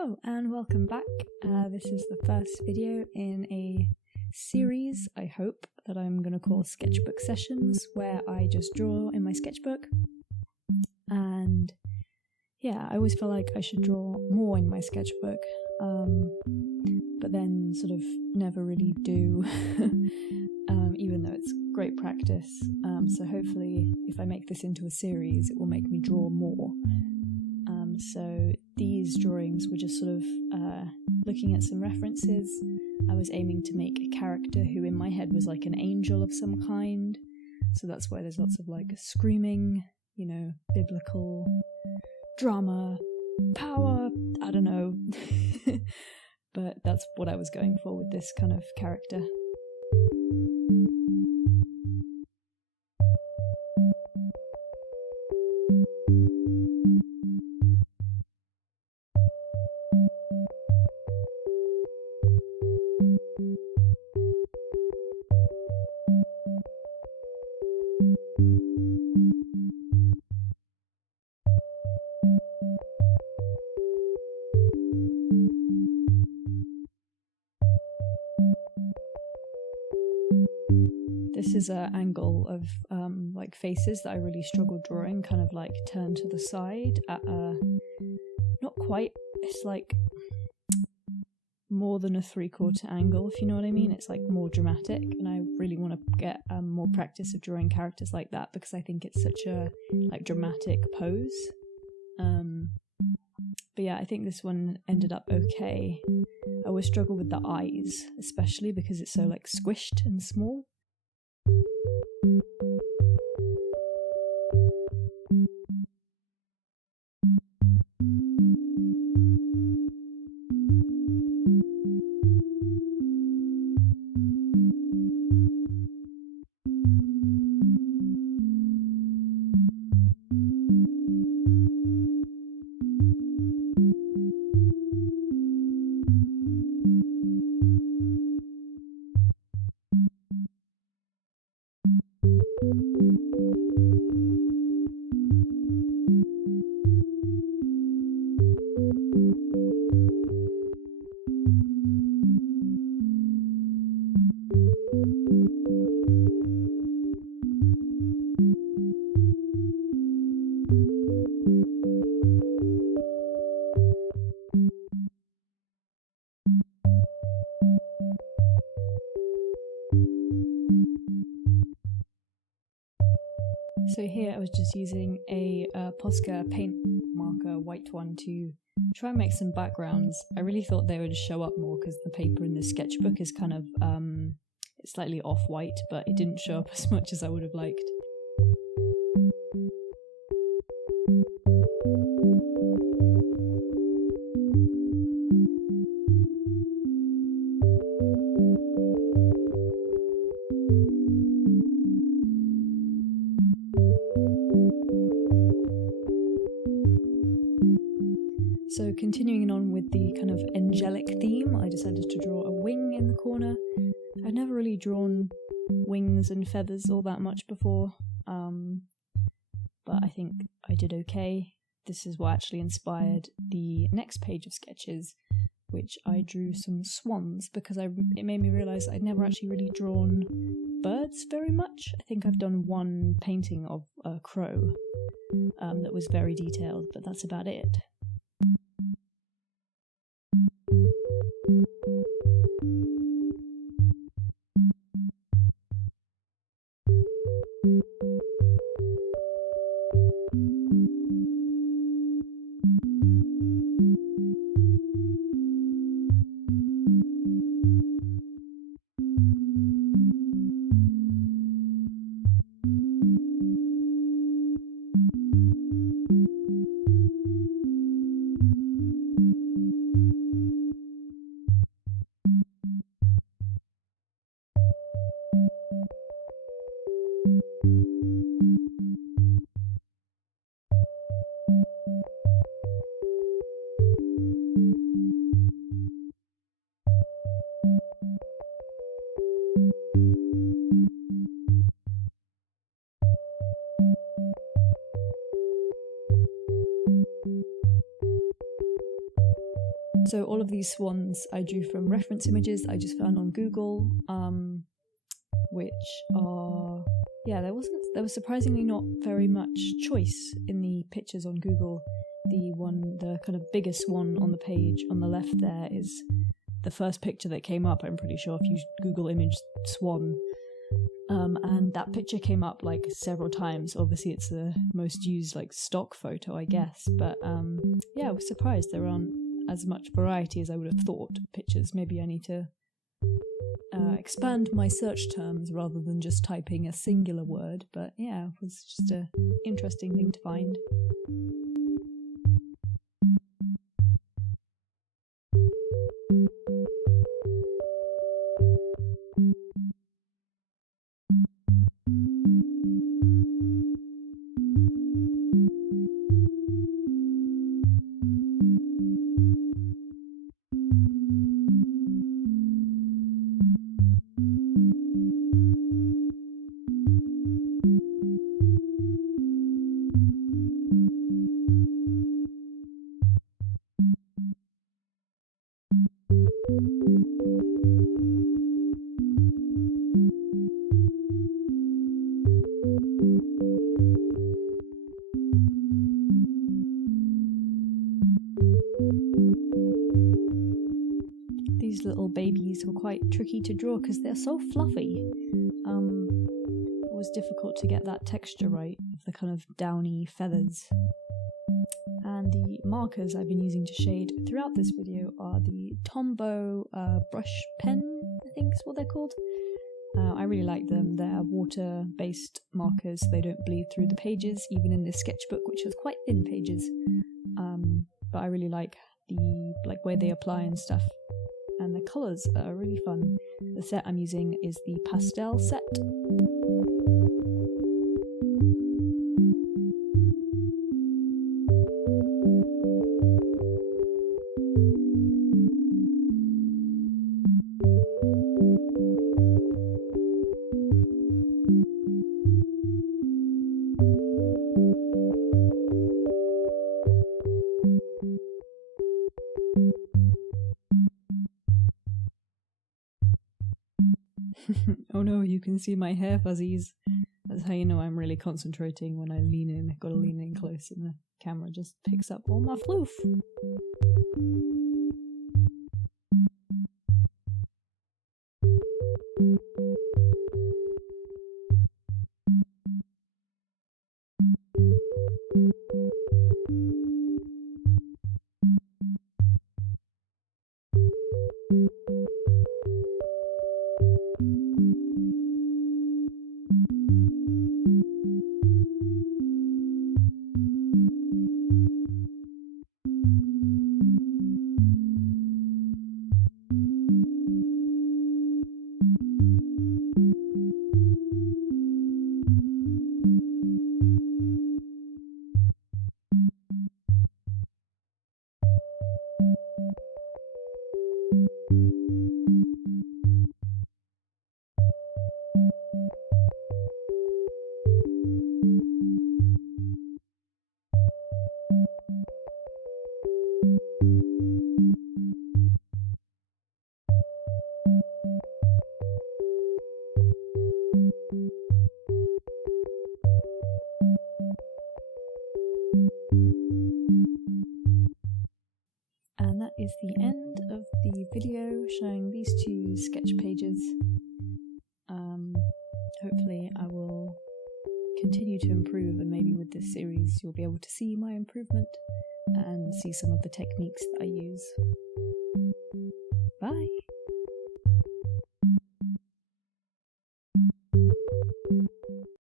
Hello and welcome back. This is the first video in a series, I hope, that I'm going to call Sketchbook Sessions, where I just draw in my sketchbook. And yeah, I always feel like I should draw more in my sketchbook, but then sort of never really do, even though it's great practice. So hopefully if I make this into a series, it will make me draw more. So these drawings were just sort of looking at some references. I was aiming to make a character who in my head was like an angel of some kind. So that's why there's lots of like screaming, you know, biblical drama, power, I don't know. But that's what I was going for with this kind of character. This is an angle of like faces that I really struggled drawing, kind of like turned to the side at a, not quite, it's like more than a 3/4 angle, if you know what I mean. It's like more dramatic, and I really want to get more practice of drawing characters like that because I think it's such a like dramatic pose. But yeah, I think this one ended up okay. I always struggle with the eyes, especially because it's so like squished and small. So here I was just using a Posca paint marker, white one, to try and make some backgrounds. I really thought they would show up more because the paper in the sketchbook is kind of it's slightly off-white, but it didn't show up as much as I would have liked. So continuing on with the kind of angelic theme, I decided to draw a wing in the corner. I'd never really drawn wings and feathers all that much before, but I think I did okay. This is what actually inspired the next page of sketches, which I drew some swans because it made me realise I'd never actually really drawn birds very much. I think I've done one painting of a crow that was very detailed, but that's about it. So all of these swans I drew from reference images I just found on Google, which are, there was surprisingly not very much choice in the pictures on Google. The kind of biggest one on the page on the left there is the first picture that came up, I'm pretty sure, if you Google image swan. And that picture came up like several times. Obviously it's the most used like stock photo, I guess, but I was surprised there aren't as much variety as I would have thought pictures. Maybe I need to expand my search terms rather than just typing a singular word, but yeah, it was just an interesting thing to find. These little babies were quite tricky to draw because they're so fluffy. It was difficult to get that texture right of the kind of downy feathers. And the markers I've been using to shade throughout this video are the Tombow brush pen, I think is what they're called. I really like them. They're water-based markers. They don't bleed through the pages, even in this sketchbook, which has quite thin pages. But I really like the way they apply and stuff. And the colours are really fun. The set I'm using is the pastel set. Oh no, you can see my hair fuzzies. That's how you know I'm really concentrating when I lean in. I've got to lean in close and the camera just picks up all my floof. And that is the end of the video showing these two sketch pages. Hopefully I will continue to improve, and maybe with this series you'll be able to see my improvement and see some of the techniques that I use.